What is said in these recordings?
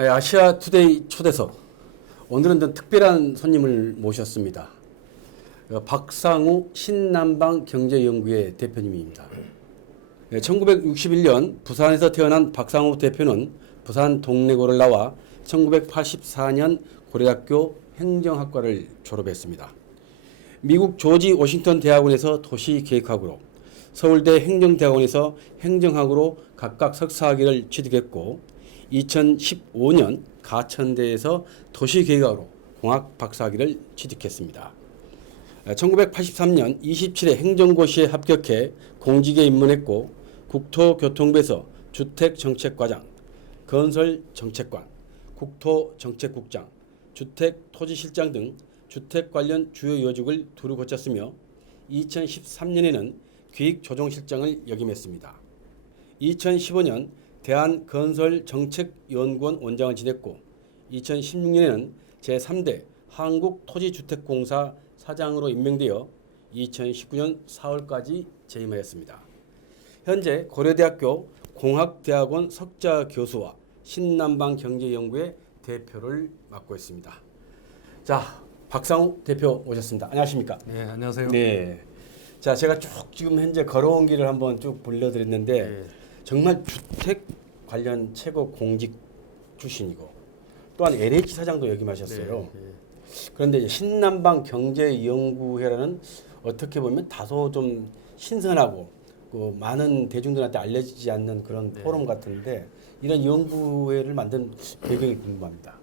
네, 아시아 투데이 초대석. 오늘은 좀 특별한 손님을 모셨습니다. 박상우 신남방 경제연구회 대표님입니다. 1961년 부산에서 태어난 박상우 대표는 부산 동래고를 나와 1984년 고려대학교 행정학과를 졸업했습니다. 미국 조지 워싱턴 대학원에서 도시계획학으로, 서울대 행정대학원에서 행정학으로 각각 석사학위를 취득했고 2015년 가천대에서 도시계획학으로 공학 박사학위를 취득했습니다. 1983년 27회 행정고시에 합격해 공직에 입문했고 국토교통부에서 주택정책과장, 건설정책관, 국토정책국장, 주택토지실장 등 주택 관련 주요 요직을 두루 거쳤으며 2013년에는 기획조정실장을 역임했습니다. 2015년 대한건설정책연구원 원장을 지냈고 2016년에는 제3대 한국토지주택공사 사장으로 임명되어 2019년 4월까지 재임하였습니다. 현재 고려대학교 공학대학원 석좌 교수와 신남방 경제연구회 대표를 맡고 있습니다. 자, 박상우 대표 오셨습니다. 안녕하십니까? 네, 안녕하세요. 네. 자, 제가 쭉 지금 현재 걸어온 길을 한번 쭉 불러드렸는데 네. 정말 주택 관련 최고 공직 출신이고 또한 LH 사장도 역임하셨어요. 네, 네. 그런데 이제 신남방 경제연구회라는 어떻게 보면 다소 좀 신선하고 그 많은 대중들한테 알려지지 않는 그런 네. 포럼 같은데 이런 연구회를 만든 배경이 궁금합니다.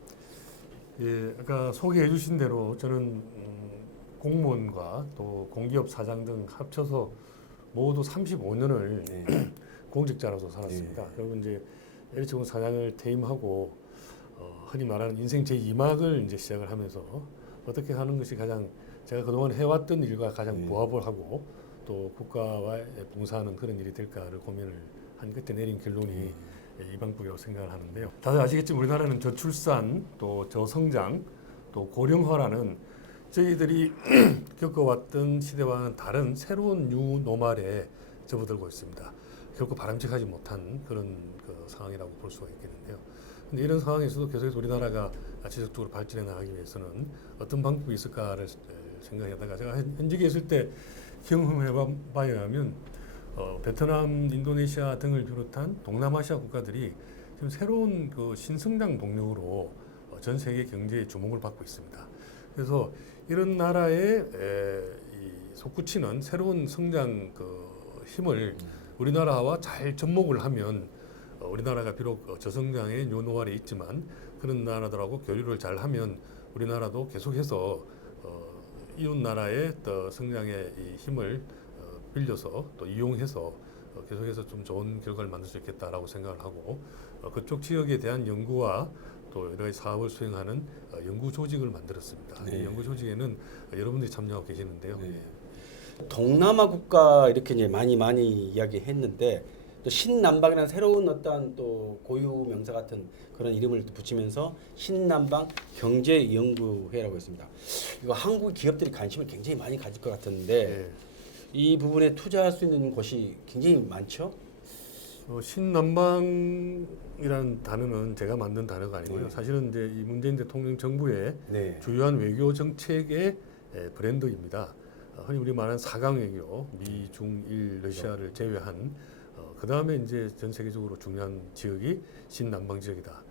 예, 아까 소개해 주신 대로 저는 공무원과 또 공기업 사장 등 합쳐서 모두 35년을 네. 공직자로서 살았습니다. 네. 그리고 이제 LH공 사장을 퇴임하고 흔히 말하는 인생 제2막을 이제 시작을 하면서 어떻게 하는 것이 가장 제가 그동안 해왔던 일과 가장 부합을 하고 또 국가와 봉사하는 그런 일이 될까를 고민을 한 끝에 내린 결론이 이 방법이라고 생각을 하는데요. 다들 아시겠지만 우리나라는 저출산, 또 저성장, 또 고령화라는 저희들이 겪어왔던 시대와는 다른 새로운 뉴노멀에 접어들고 있습니다. 결코 바람직하지 못한 그런 상황이라고 볼 수가 있겠는데요. 근데 이런 상황에서도 계속해서 우리나라가 지속적으로 발전해 나가기 위해서는 어떤 방법이 있을까를 생각하다가 제가 현직에 있을 때 경험해 봐야 하면 베트남, 인도네시아 등을 비롯한 동남아시아 국가들이 지금 새로운 그 신성장 동력으로 전 세계 경제에 주목을 받고 있습니다. 그래서 이런 나라의 이 솟구치는 새로운 성장 힘을 우리나라와 잘 접목을 하면 우리나라가 비록 저성장의 요노활에 있지만 그런 나라들하고 교류를 잘 하면 우리나라도 계속해서 이웃 나라의 또 성장의 이 힘을 빌려서 또 이용해서 계속해서 좀 좋은 결과를 만들 수 있겠다라고 생각을 하고 그쪽 지역에 대한 연구와 또 여러 가지 사업을 수행하는 연구 조직을 만들었습니다. 네. 이 연구 조직에는 여러분들이 참여하고 계시는데요. 네. 동남아 국가 이렇게 이제 많이 이야기했는데 또 신남방이라는 새로운 어떤 또 고유 명사 같은 그런 이름을 붙이면서 신남방 경제연구회라고 했습니다. 이거 한국 기업들이 관심을 굉장히 많이 가질 것 같은데 네. 이 부분에 투자할 수 있는 곳이 굉장히 많죠. 신남방이라는 단어는 제가 만든 단어가 아니고요. 네. 사실은 이제 이 문재인 대통령 정부의 네. 주요한 외교 정책의 브랜드입니다. 흔히 우리 말하는 4강 외교, 미, 중, 일, 러시아를 제외한 그 다음에 이제 전 세계적으로 중요한 지역이 신남방 지역이다.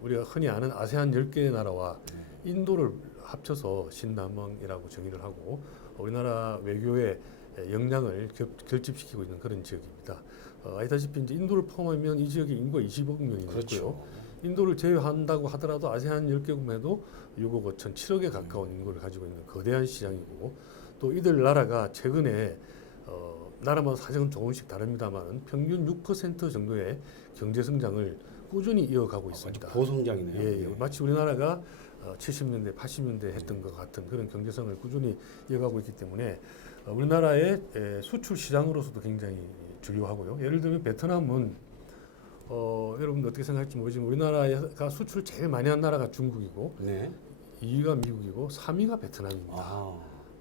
우리가 흔히 아는 아세안 10개 나라와 인도를 합쳐서 신남방이라고 정의를 하고 우리나라 외교의 역량을 결집시키고 있는 그런 지역입니다. 아시다시피 이제 인도를 포함하면 이 지역의 인구가 20억 명이 그렇죠. 넘고요. 인도를 제외한다고 하더라도 아세안 10개국에도 6억 5천, 7억에 가까운 인구를 가지고 있는 거대한 시장이고 또 이들 나라가 최근에 나라마다 사정은 조금씩 다릅니다만 평균 6% 정도의 경제 성장을 꾸준히 이어가고 있습니다. 아주 고성장이네요. 예, 마치 우리나라가 70년대, 80년대 했던 것 같은 그런 경제성을 꾸준히 이어가고 있기 때문에 우리나라의 수출 시장으로서도 굉장히 중요하고요. 예를 들면 베트남은 여러분들 어떻게 생각할지 모르지만 우리나라가 수출 제일 많이 한 나라가 중국이고 네. 2위가 미국이고 3위가 베트남입니다. 아.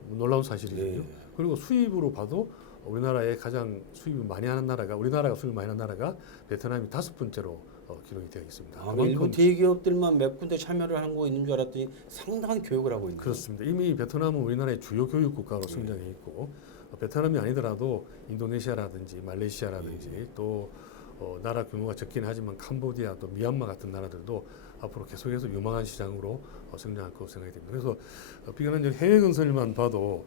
놀라운 사실이거든요. 네. 그리고 수입으로 봐도 우리나라에 가장 수입을 많이 하는 나라가 우리나라가 수입을 많이 하는 나라가 베트남이 5번째로 기록이 되어 있습니다. 아, 일본 대기업들만 몇 군데 참여를 하는 거 있는 줄 알았더니 상당한 교육을 하고 있네요. 그렇습니다. 이미 베트남은 우리나라의 주요 교육 국가로 성장해 있고 베트남이 아니더라도 인도네시아라든지 말레이시아라든지 또 나라 규모가 적긴 하지만 캄보디아 또 미얀마 같은 나라들도 앞으로 계속해서 유망한 시장으로 성장할 거라고 생각이 됩니다. 그래서 비관적 해외 건설만 봐도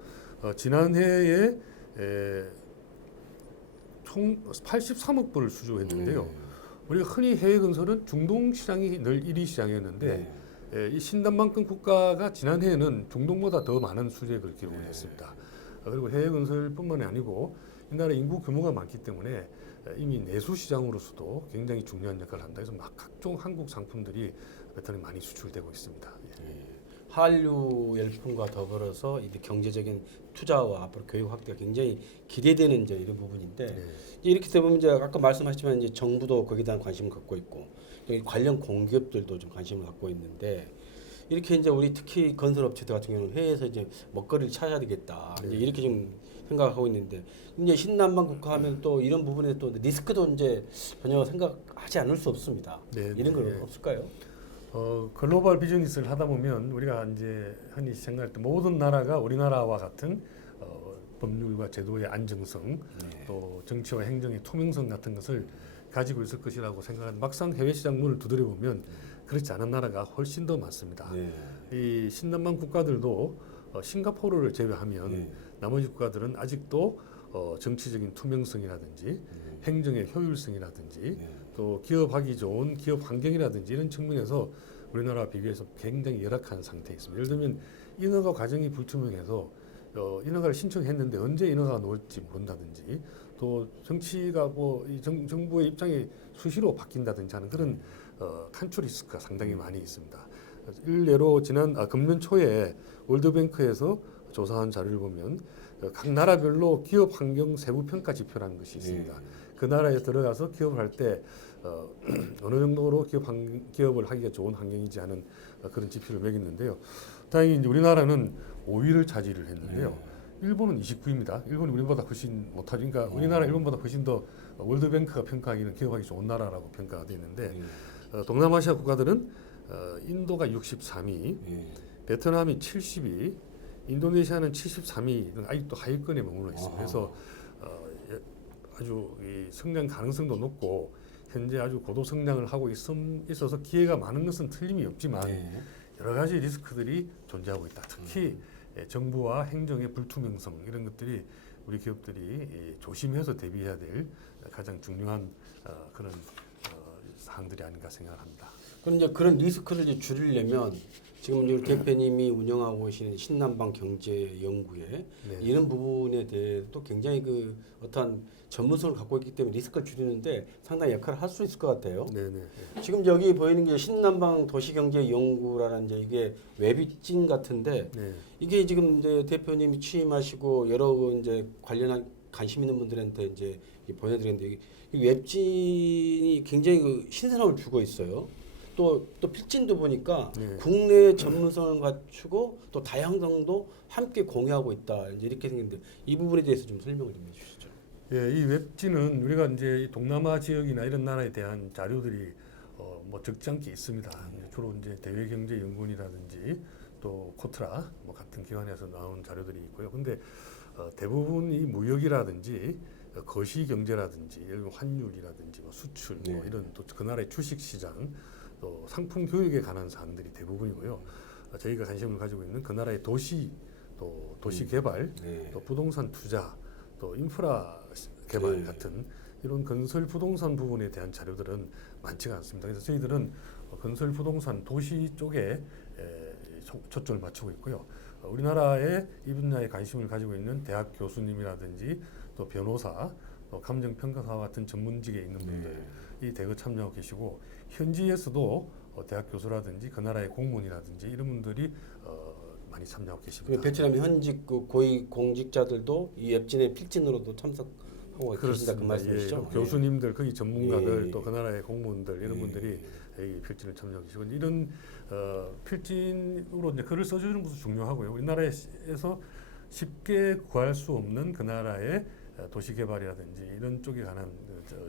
지난해에 총 83억 불을 수주했는데요. 우리가 흔히 해외 건설은 중동 시장이 늘 1위 시장이었는데 이 신단만큼 국가가 지난해에는 중동보다 더 많은 수주액을 기록을 했습니다. 그리고 해외 건설뿐만이 아니고 이 나라 인구 규모가 많기 때문에 이미 내수 시장으로서도 굉장히 중요한 역할을 한다. 그래서 막 각종 한국 상품들이 베트남에 많이 수출되고 있습니다. 한류 열풍과 더불어서 이 경제적인 투자와 앞으로 교육 확대가 굉장히 기대되는 이제 이런 부분인데 이제 이렇게 되면 이제 아까 말씀하셨지만 이제 정부도 거기에 대한 관심을 갖고 있고 또 관련 공기업들도 좀 관심을 갖고 있는데 이렇게 이제 우리 특히 건설업체들 같은 경우는 해외에서 이제 먹거리를 찾아야 되겠다 이제 이렇게 좀 생각하고 있는데 이제 신남방 국가하면 또 이런 부분에 또 리스크도 이제 전혀 생각하지 않을 수 없습니다. 이런 건 없을까요? 글로벌 비즈니스를 하다 보면 우리가 이제 흔히 생각할 때 모든 나라가 우리나라와 같은 법률과 제도의 안정성 또 정치와 행정의 투명성 같은 것을 가지고 있을 것이라고 생각하는 막상 해외 시장 문을 두드려 보면 그렇지 않은 나라가 훨씬 더 많습니다. 이 신남방 국가들도 싱가포르를 제외하면 나머지 국가들은 아직도 정치적인 투명성이라든지 행정의 효율성이라든지 또 기업하기 좋은 기업 환경이라든지 이런 측면에서 우리나라와 비교해서 굉장히 열악한 상태에 있습니다. 예를 들면 인허가 과정이 불투명해서 인허가를 신청했는데 언제 인허가가 나올지 모른다든지 또 정치가 이 정부의 입장이 수시로 바뀐다든지 하는 그런 간초 리스크가 상당히 많이 있습니다. 일례로 지난 금년 초에 월드뱅크에서 조사한 자료를 보면 각 나라별로 기업 환경 세부 평가 지표라는 것이 있습니다. 그 나라에 들어가서 기업을 할 때 어느 정도로 기업을 하기가 좋은 환경이지 하는 그런 지표를 매겼는데요. 다행히 이제 우리나라는 5위를 차지를 했는데요. 일본은 29위입니다. 일본이 우리보다 훨씬 못하죠. 그러니까 우리나라 일본보다 훨씬 더 월드뱅크가 평가하기는 기업하기 좋은 나라라고 평가가 되어 있는데 동남아시아 국가들은 인도가 63위, 베트남이 70위, 인도네시아는 73위, 아직도 하위권에 머물러 있습니다. 그래서 아주 이 성장 가능성도 높고 현재 아주 고도 성장을 하고 있어서 기회가 많은 것은 틀림이 없지만 여러 가지 리스크들이 존재하고 있다. 특히 정부와 행정의 불투명성 이런 것들이 우리 기업들이 조심해서 대비해야 될 가장 중요한 그런 사항들이 아닌가 생각합니다. 그럼 이제 그런 리스크를 이제 줄이려면 지금 우리 대표님이 운영하고 계시는 신남방 경제연구회 이런 부분에 대해서도 굉장히 그 어떠한 전문성을 갖고 있기 때문에 리스크를 줄이는데 상당히 역할을 할 수 있을 것 같아요. 지금 여기 보이는 게 신남방 도시경제연구라는 이제 이게 웹진 같은데 이게 지금 이제 대표님이 취임하시고 여러 이제 관련한 관심 있는 분들한테 이제 보내드렸는데 이 웹진이 굉장히 그 신선함을 주고 있어요. 또 필진도 보니까 국내 전문성을 갖추고 또 다양성도 함께 공유하고 있다. 이제 이렇게 생겼는데 이 부분에 대해서 좀 설명을 좀 해주시죠. 이 웹진은 우리가 이제 동남아 지역이나 이런 나라에 대한 자료들이 뭐 적지 않게 있습니다. 주로 이제 대외경제연구원이라든지 또 코트라 뭐 같은 기관에서 나온 자료들이 있고요. 근데 대부분 이 무역이라든지 거시경제라든지 예를 들면 환율이라든지 뭐 수출 뭐 이런 또 그 나라의 주식시장 또 상품 교육에 관한 사항들이 대부분이고요. 저희가 관심을 가지고 있는 그 나라의 도시 또 도시 개발 또 부동산 투자 또 인프라 개발 같은 이런 건설 부동산 부분에 대한 자료들은 많지가 않습니다. 그래서 저희들은 건설 부동산 도시 쪽에 초점을 맞추고 있고요. 우리나라의 이 분야에 관심을 가지고 있는 대학 교수님이라든지 또 변호사 또 감정평가사와 같은 전문직에 있는 분들이 대거 참여하고 계시고 현지에서도 대학 교수라든지 그 나라의 공무원이라든지 이런 분들이 많이 참여하고 계십니다. 베트남 현직 그 고위 공직자들도 이 웹진의 필진으로도 참석하고 계신다 그 말씀이시죠? 교수님들, 거기 전문가들 또 그 나라의 공무원들 이런 분들이 이 필진을 참여하고 계시고 이런 필진으로 이제 글을 써주는 것도 중요하고요. 우리나라에서 쉽게 구할 수 없는 그 나라의 도시개발이라든지 이런 쪽에 관한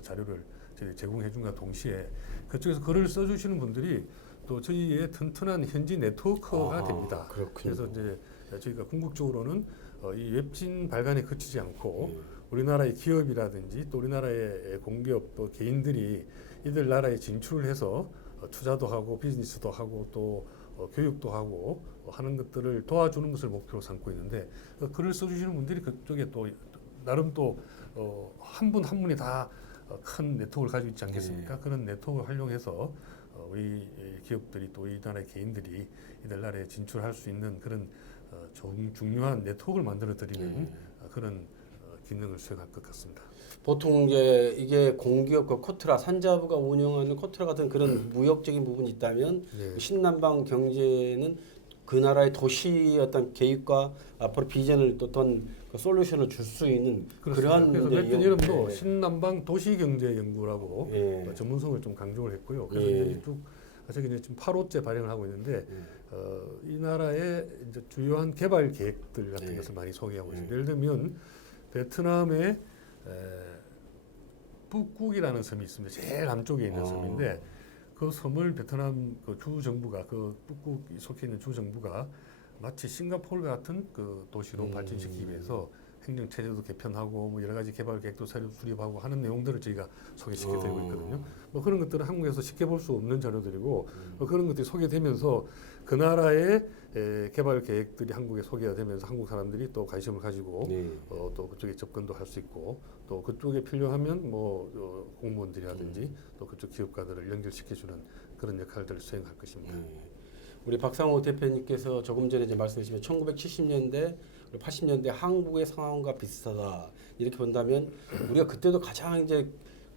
자료를 저희 제공해준과 동시에 그쪽에서 글을 써주시는 분들이 또 저희의 튼튼한 현지 네트워크가 됩니다. 그렇군요. 그래서 이제 저희가 궁극적으로는 이 웹진 발간에 그치지 않고 우리나라의 기업이라든지 또 우리나라의 공기업 또 개인들이 이들 나라에 진출을 해서 투자도 하고 비즈니스도 하고 또 교육도 하고 하는 것들을 도와주는 것을 목표로 삼고 있는데 글을 써주시는 분들이 그쪽에 또 나름 또 한 분 한 분이 다 큰 네트워크를 가지고 있지 않겠습니까? 그런 네트워크를 활용해서 우리 기업들이 또 이 나라의 개인들이 이들 나라에 진출할 수 있는 그런 중요한 네트워크를 만들어 드리는 그런 기능을 수행할 것 같습니다. 보통 이제 이게 공기업과 코트라 산자부가 운영하는 코트라 같은 그런 무역적인 부분이 있다면 네. 신남방 경제는 그 나라의 도시 어떤 계획과 앞으로 비전을 어떤 그 솔루션을 줄 수 있는 그러한 그래서 이제 웹진 이름도 예. 신남방 도시경제연구라고 예. 전문성을 좀 강조를 했고요. 그래서 예. 이제 쭉 저기 이제 지금 8호째 발행을 하고 있는데 이 나라의 이제 주요한 개발 계획들 같은 예. 것을 많이 소개하고 있습니다. 예를 들면 베트남의 푸꾸기라는 섬이 있습니다. 제일 남쪽에 있는 섬인데 그 섬을 베트남 그 주 정부가 그 푸꾸기 속해 있는 주 정부가 마치 싱가포르 같은 그 도시로 발전시키기 위해서 행정 체제도 개편하고 뭐 여러 가지 개발 계획도 새로 수립하고 하는 내용들을 저희가 소개시켜 드리고 있거든요. 뭐 그런 것들은 한국에서 쉽게 볼 수 없는 자료들이고 뭐 그런 것들이 소개되면서 그 나라의 개발 계획들이 한국에 소개가 되면서 한국 사람들이 또 관심을 가지고 또 그쪽에 접근도 할 수 있고 또 그쪽에 필요하면 뭐 공무원들이라든지 또 그쪽 기업가들을 연결시켜주는 그런 역할들을 수행할 것입니다. 우리 박상호 대표님께서 조금 전에 이제 말씀하신 1970년대, 80년대 한국의 상황과 비슷하다 이렇게 본다면 우리가 그때도 가장 이제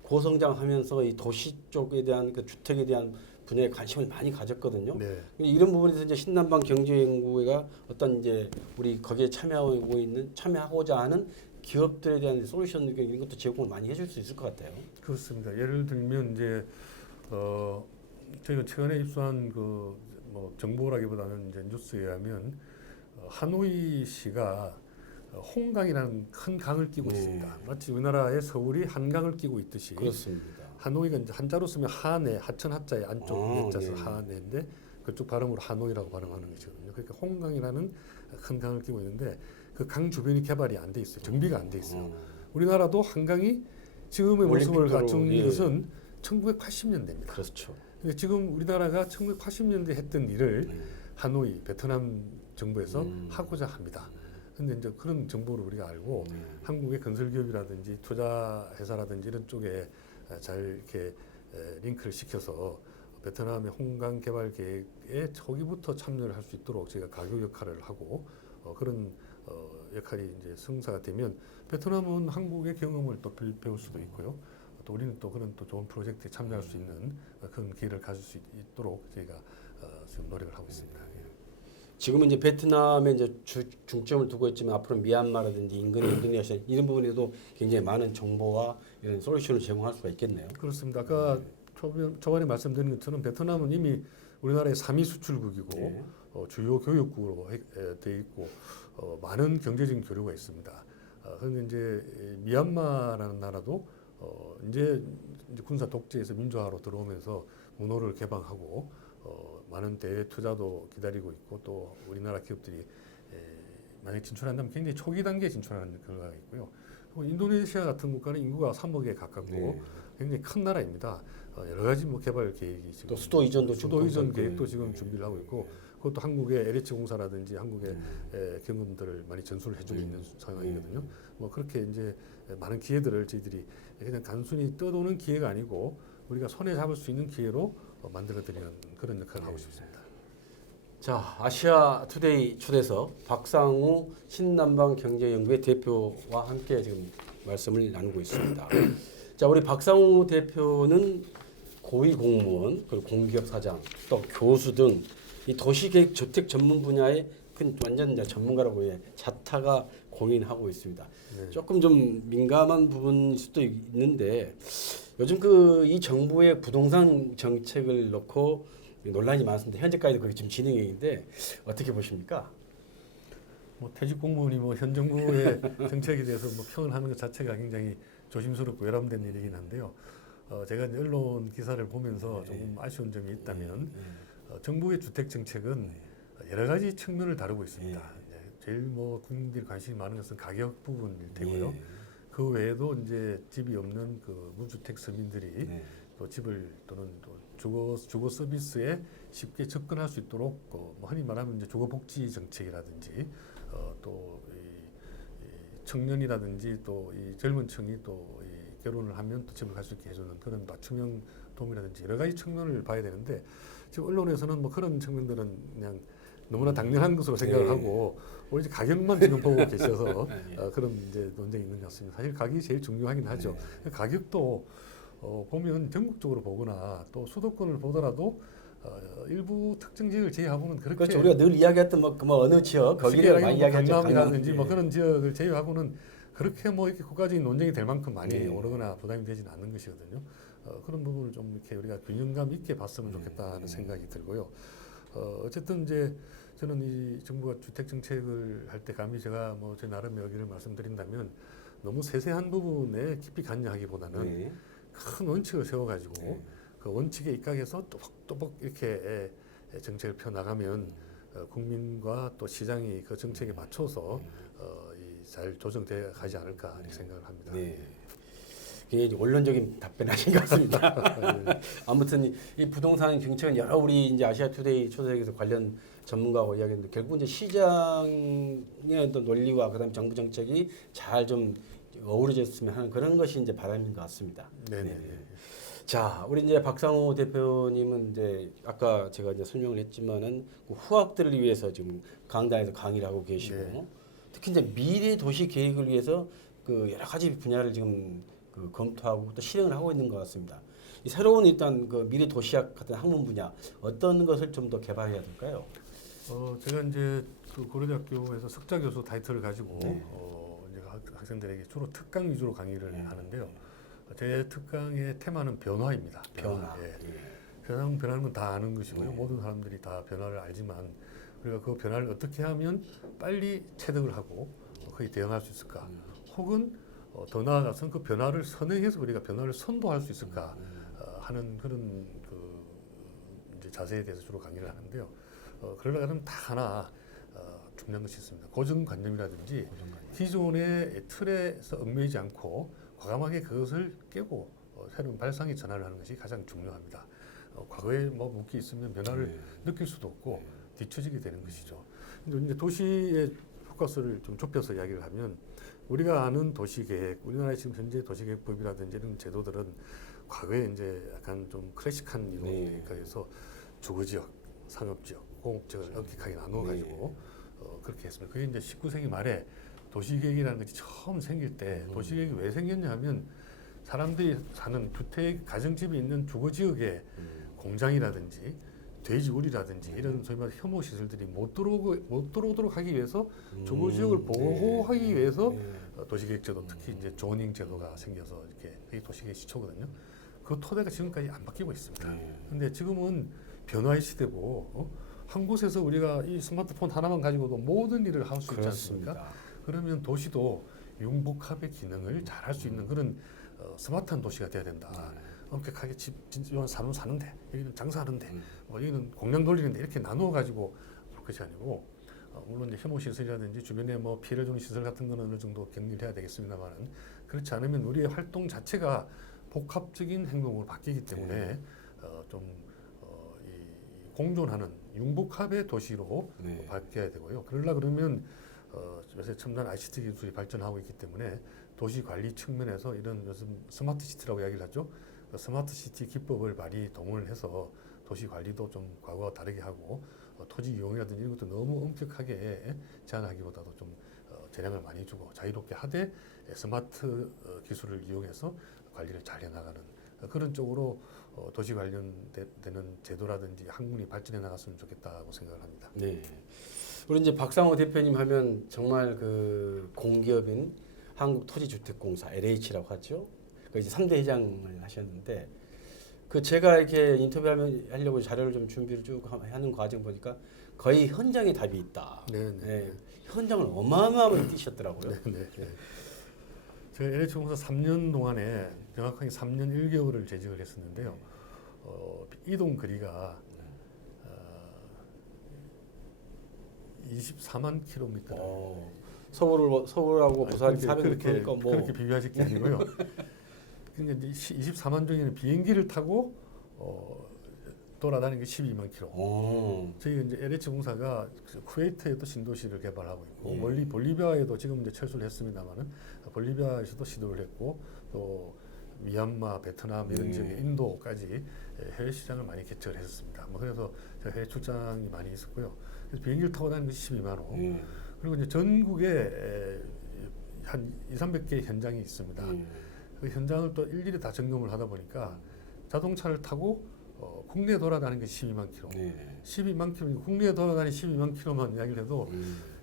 고성장하면서 이 도시 쪽에 대한 그 주택에 대한 분야에 관심을 많이 가졌거든요. 네. 이런 부분에서 이제 신남방 경제연구회가 어떤 이제 우리 거기에 참여하고자 하는 기업들에 대한 솔루션 이런 것도 제공을 많이 해줄 수 있을 것 같아요. 그렇습니다. 예를 들면 이제 저희가 최근에 입수한 그 뭐 정보라기보다는 이제 뉴스에 의하면 하노이시가 홍강이라는 큰 강을 끼고 있습니다. 마치 우리나라의 서울이 한강을 끼고 있듯이 그렇습니다. 하노이가 이제 한자로 쓰면 하내, 하천 하자의 안쪽 예자서 하내인데 그쪽 발음으로 하노이라고 발음하는 것이거든요. 그러니까 홍강이라는 큰 강을 끼고 있는데 그 강 주변이 개발이 안 돼 있어요. 정비가 안 돼 있어요. 우리나라도 한강이 지금의 모습을 갖춘 것은 1980년대입니다. 그렇죠. 지금 우리나라가 1980년대 했던 일을 하노이, 베트남 정부에서 하고자 합니다. 근데 이제 그런 정보를 우리가 알고 한국의 건설기업이라든지 투자회사라든지 이런 쪽에 잘 이렇게 링크를 시켜서 베트남의 홍강 개발 계획에 초기부터 참여를 할 수 있도록 저희가 가교 역할을 하고 그런 역할이 이제 성사가 되면 베트남은 한국의 경험을 또 배울 수도 있고요. 또 우리는 또 그런 또 좋은 프로젝트에 참여할 수 있는 그런 기회를 가질 수 있도록 저희가 지금 노력을 하고 있습니다. 지금은 이제 베트남에 이제 중점을 두고 있지만 앞으로 미얀마라든지 인근의 인도네시아 이런 부분에도 굉장히 많은 정보와 이런 솔루션을 제공할 수가 있겠네요. 그렇습니다. 아까 초반에 말씀드린 것처럼 베트남은 이미 우리나라의 3위 수출국이고 주요 교육국으로 되어 있고 많은 경제적인 교류가 있습니다. 그런데 이제 미얀마라는 나라도 이제 군사 독재에서 민주화로 들어오면서 문호를 개방하고 많은 대외 투자도 기다리고 있고 또 우리나라 기업들이 만약 진출한다면 굉장히 초기 단계에 진출하는 결과가 있고요. 그리고 인도네시아 같은 국가는 인구가 3억에 가깝고 굉장히 큰 나라입니다. 여러 가지 뭐 개발 계획이 지금 또 수도 이전도 수도 이전 계획도 지금 준비를 하고 있고 그것도 한국의 LH 공사라든지 한국의 경험들을 많이 전수를 해주고 있는 상황이거든요. 뭐 그렇게 이제 많은 기회들을 저희들이 그냥 단순히 떠도는 기회가 아니고 우리가 손에 잡을 수 있는 기회로 만들어드리는 그런 역할을 하고 싶습니다. 자, 아시아 투데이 초대석 박상우 신남방 경제연구회 대표와 함께 지금 말씀을 나누고 있습니다. 자, 우리 박상우 대표는 고위 공무원, 그리고 공기업 사장, 또 교수 등 이 도시계획 주택 전문 분야의 큰 완전 전문가라고 자타가 공인하고 있습니다. 네. 조금 좀 민감한 부분일 수도 있는데 요즘 이 정부의 부동산 정책을 놓고 논란이 많습니다. 현재까지도 그게 지금 진행형인데 어떻게 보십니까? 뭐 퇴직 공무원이 뭐 현 정부의 정책에 대해서 뭐 평을 하는 것 자체가 굉장히 조심스럽고 외람된 일이긴 한데요. 제가 이제 언론 기사를 보면서 조금 아쉬운 점이 있다면 정부의 주택 정책은 여러 가지 측면을 다루고 있습니다. 이제 제일 뭐 국민들이 관심이 많은 것은 가격 부분일 테고요. 그 외에도 이제 집이 없는 그 무주택 서민들이 또 집을 또는 또 주거 서비스에 쉽게 접근할 수 있도록 뭐 흔히 말하면 이제 주거 복지 정책이라든지 또 이 청년이라든지 또 이 젊은 층이 또 이 결혼을 하면 또 집을 갈 수 있게 해주는 그런 맞춤형 도움이라든지 여러 가지 측면을 봐야 되는데 지금 언론에서는 뭐 그런 측면들은 그냥 너무나 당연한 것으로 생각을 하고 오히려 가격만 지금 보고 계셔서 그런 이제 논쟁이 있는 것 같습니다. 사실 가격이 제일 중요하긴 하죠. 가격도 보면 전국적으로 보거나 또 수도권을 보더라도 일부 특정 지역을 제외하고는 그렇게 그렇죠. 우리가 늘 이야기했던 뭐 어느 지역 거기를 많이 이야기하죠. 강남이라든지 뭐 그런 지역을 제외하고는 그렇게 뭐 이렇게 국가적인 논쟁이 될 만큼 많이 오르거나 부담이 되지는 않는 것이거든요. 그런 부분을 좀 이렇게 우리가 균형감 있게 봤으면 좋겠다는 생각이 들고요. 어쨌든 이제 저는 이 정부가 주택 정책을 할 때 감히 제가 뭐 제 나름의 의견을 말씀드린다면 너무 세세한 부분에 깊이 관여하기보다는 큰 원칙을 세워가지고 그 원칙에 입각해서 또박또박 이렇게 정책을 펴 나가면 국민과 또 시장이 그 정책에 맞춰서 잘 조정돼 가지 않을까 이렇게 생각을 합니다. 이게 이제 원론적인 답변하신 것 같습니다. 아무튼 이 부동산 정책은 여러 우리 이제 아시아투데이 초대석에서 관련 전문가하고 이야기했는데 결국 이제 시장의 어떤 논리와 그다음 정부 정책이 잘 좀 어우러졌으면 하는 그런 것이 이제 바람인 것 같습니다. 자, 우리 이제 박상호 대표님은 이제 아까 제가 이제 설명을 했지만은 그 후학들을 위해서 지금 강단에서 강의를 하고 계시고 특히 이제 미래 도시 계획을 위해서 그 여러 가지 분야를 지금 그 검토하고 또 실행을 하고 있는 것 같습니다. 이 새로운 일단 그 미래 도시학 같은 학문 분야 어떤 것을 좀 더 개발해야 될까요? 제가 이제 그 고려대학교에서 석좌 교수 타이틀을 가지고 이제 학생들에게 주로 특강 위주로 강의를 하는데요. 제 특강의 테마는 변화입니다. 변화. 세상 변하는 건 다 아는 것이고요. 모든 사람들이 다 변화를 알지만 우리가 그 변화를 어떻게 하면 빨리 체득을 하고 거기에 대응할 수 있을까? 혹은 더 나아가서 그 변화를 선행해서 우리가 변화를 선도할 수 있을까 하는 그런 그 이제 자세에 대해서 주로 강의를 하는데요. 그러려면 다 하나 중요한 것이 있습니다. 고정관념이라든지 기존의 틀에서 얽매이지 않고 과감하게 그것을 깨고 새로운 발상의 전환을 하는 것이 가장 중요합니다. 과거에 뭐 묶여 있으면 변화를 느낄 수도 없고 뒤처지게 되는 것이죠. 근데 이제 도시의 포커스를 좀 좁혀서 이야기를 하면 우리가 아는 도시계획, 우리나라의 지금 현재 도시계획법이라든지 이런 제도들은 과거에 이제 약간 좀 클래식한 이론에 의해서 주거지역, 상업지역, 공업지역을 엄격하게 나누어가지고 그렇게 했습니다. 그게 이제 19세기 말에 도시계획이라는 것이 처음 생길 때 도시계획이 왜 생겼냐 하면 사람들이 사는 주택, 가정집이 있는 주거지역에 공장이라든지 돼지우리라든지 이런 소위 말해 혐오 시설들이 못 들어오도록 하기 위해서 주거지역을 보호하기 위해서 도시계획제도 특히 이제 조닝 제도가 생겨서 이렇게 이게 도시계획 시초거든요. 그 토대가 지금까지 안 바뀌고 있습니다. 근데 지금은 변화의 시대고 한 곳에서 우리가 이 스마트폰 하나만 가지고도 모든 일을 할 수 있지 않습니까? 그러면 도시도 융복합의 기능을 잘 할 수 있는 그런 스마트한 도시가 돼야 된다. 엄격하게 여기는 사는데 여기는 장사하는데 여기는 공장 돌리는데 이렇게 나누어 가지고 볼 것이 아니고 물론 이제 혐오 시설이라든지 주변에 뭐 피해를 주는 시설 같은 거는 어느 정도 격리를 해야 되겠습니다만은 그렇지 않으면 우리의 활동 자체가 복합적인 행동으로 바뀌기 때문에 이 공존하는 융복합의 도시로 바뀌어야 되고요. 그러면 요새 첨단 ICT 기술이 발전하고 있기 때문에 도시 관리 측면에서 이런 요즘 스마트 시티라고 이야기를 하죠. 스마트 시티 기법을 많이 동원을 해서 도시 관리도 좀 과거와 다르게 하고 토지 이용이라든지 이런 것도 너무 엄격하게 제한하기보다도 좀 재량을 많이 주고 자유롭게 하되 스마트 기술을 이용해서 관리를 잘 해나가는 그런 쪽으로 도시 관련되는 제도라든지 학문이 발전해 나갔으면 좋겠다고 생각을 합니다. 네. 우리 이제 박상호 대표님 하면 정말 그 공기업인 한국토지주택공사 LH라고 하죠. 그 이제 3대 회장을 하셨는데 그 제가 이렇게 하려고 자료를 좀 준비를 쭉 하는 과정 보니까 거의 현장에 답이 있다. 네, 네. 예, 현장을 어마어마하게 뛰셨더라고요. 네, 네. 제가 LH공사 3년 동안에 정확하게 3년 1개월을 재직을 했었는데요. 이동 거리가 24만 킬로미터. 서울하고 부산이 400km 그렇게, 니까 뭐 그렇게 비교하실 게 아니고요. 근데 이제 24만 중에는 비행기를 타고 돌아다니는 게 12만 킬로. 저희 이제 LH 공사가 쿠웨이트에도 신도시를 개발하고 있고 예. 멀리 볼리비아에도 지금 이제 철수를 했습니다만은 볼리비아에서도 시도를 했고 또 미얀마, 베트남 이런 지역에 인도까지 해외 시장을 많이 개척을 했었습니다. 뭐 그래서 제가 해외 출장이 많이 있었고요. 그래서 비행기를 타고 다니는 것이 12만 호. 그리고 이제 전국에 한 200~300개 현장이 있습니다. 그 현장을 또 일일이 다 점검을 하다 보니까 자동차를 타고 국내에 돌아다니는 게 12만 킬로. 12만 킬로, 국내에 돌아다니는 12만 킬로만 이야기를 해도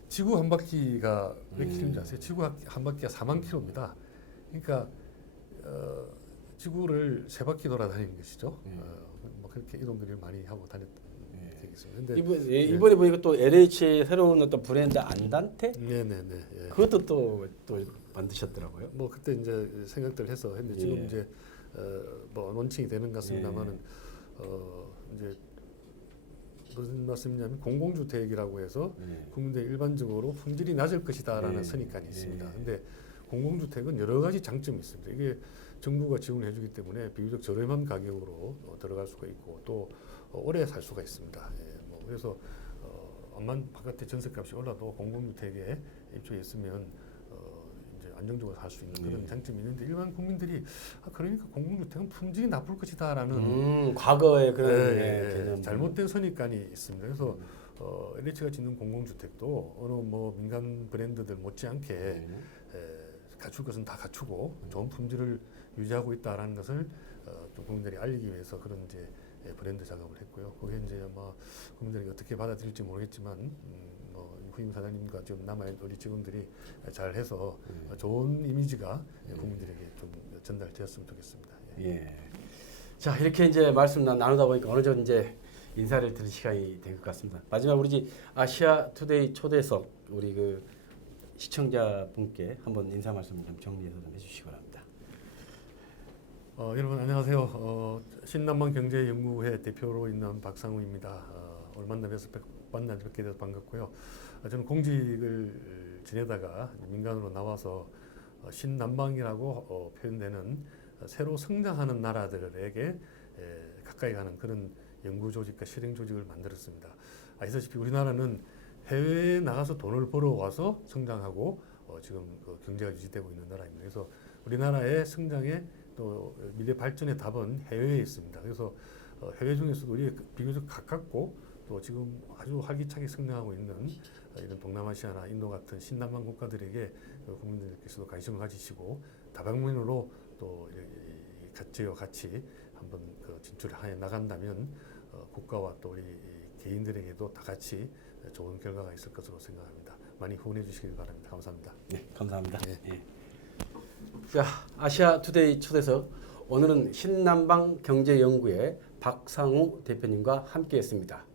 지구 한 바퀴가 몇 킬로인지 아세요? 지구 한 바퀴가 4만 킬로입니다. 그러니까 지구를 세 바퀴 돌아다니는 것이죠. 뭐 그렇게 이동 거리를 많이 하고 다녔던 기억이 있습니다. 근데 이번에 보니까 또 LH의 새로운 어떤 브랜드 안단테 네네네. 예. 그것도 또 만드셨더라고요. 뭐 그때 이제 생각들 해서 했는데 지금 이제 뭐 론칭이 되는 것 같습니다만은 이제 무슨 말씀이냐면 공공주택이라고 해서 국민들 일반적으로 품질이 낮을 것이다라는 선입관이 있습니다. 근데 공공주택은 여러 가지 장점이 있습니다. 이게 정부가 지원을 해주기 때문에 비교적 저렴한 가격으로 들어갈 수가 있고 또 오래 살 수가 있습니다. 뭐 그래서 암만 바깥에 전세값이 올라도 공공주택에 입주해 있으면 이제 안정적으로 살 수 있는 그런 장점이 있는데 일반 국민들이 그러니까 공공주택은 품질이 나쁠 것이다라는 과거의 그런 개념. 잘못된 선입관이 있습니다. 그래서 LH가 짓는 공공주택도 어느 뭐 민간 브랜드들 못지않게 갖출 것은 다 갖추고 좋은 품질을 유지하고 있다라는 것을 좀 국민들이 알리기 위해서 그런 이제 브랜드 작업을 했고요. 그게 이제 아마 국민들이 어떻게 받아들일지 모르겠지만 뭐 후임 사장님과 지금 남아있는 우리 직원들이 잘해서 좋은 이미지가 국민들에게 좀 전달되었으면 좋겠습니다. 자 이렇게 이제 말씀 나누다 보니까 어느 정도 이제 인사를 드릴 시간이 된 것 같습니다. 마지막 우리 아시아 투데이 초대석 우리 그 시청자분께 한번 인사 말씀 좀 정리해서 좀 해주시기 바랍니다. 여러분 안녕하세요. 신남방 경제연구회 대표로 있는 박상우입니다. 오늘 만나 뵙게 돼서 반갑고요. 저는 공직을 지내다가 민간으로 나와서 신남방이라고 표현되는 새로 성장하는 나라들에게 가까이 가는 그런 연구 조직과 실행 조직을 만들었습니다. 아시다시피 우리나라는 해외에 나가서 돈을 벌어와서 성장하고 지금 그 경제가 유지되고 있는 나라입니다. 그래서 우리나라의 성장에 또 미래 발전의 답은 해외에 있습니다. 그래서 해외 중에서도 우리 비교적 가깝고 또 지금 아주 활기차게 성장하고 있는 이런 동남아시아나 인도 같은 신남방 국가들에게 국민들께서도 관심을 가지시고 다방면으로 또 저희와 같이 한번 진출해 나간다면 국가와 또 우리 개인들에게도 다 같이 좋은 결과가 있을 것으로 생각합니다. 많이 후원해 주시길 바랍니다. 감사합니다. 네, 감사합니다. 자, 아시아 투데이 초대석 오늘은 신남방 경제연구회 박상우 대표님과 함께했습니다.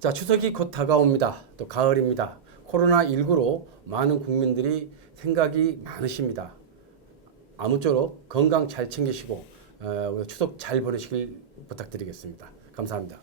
자, 추석이 곧 다가옵니다. 또 가을입니다. 코로나19로 많은 국민들이 생각이 많으십니다. 아무쪼록 건강 잘 챙기시고 추석 잘 보내시길 부탁드리겠습니다. 감사합니다.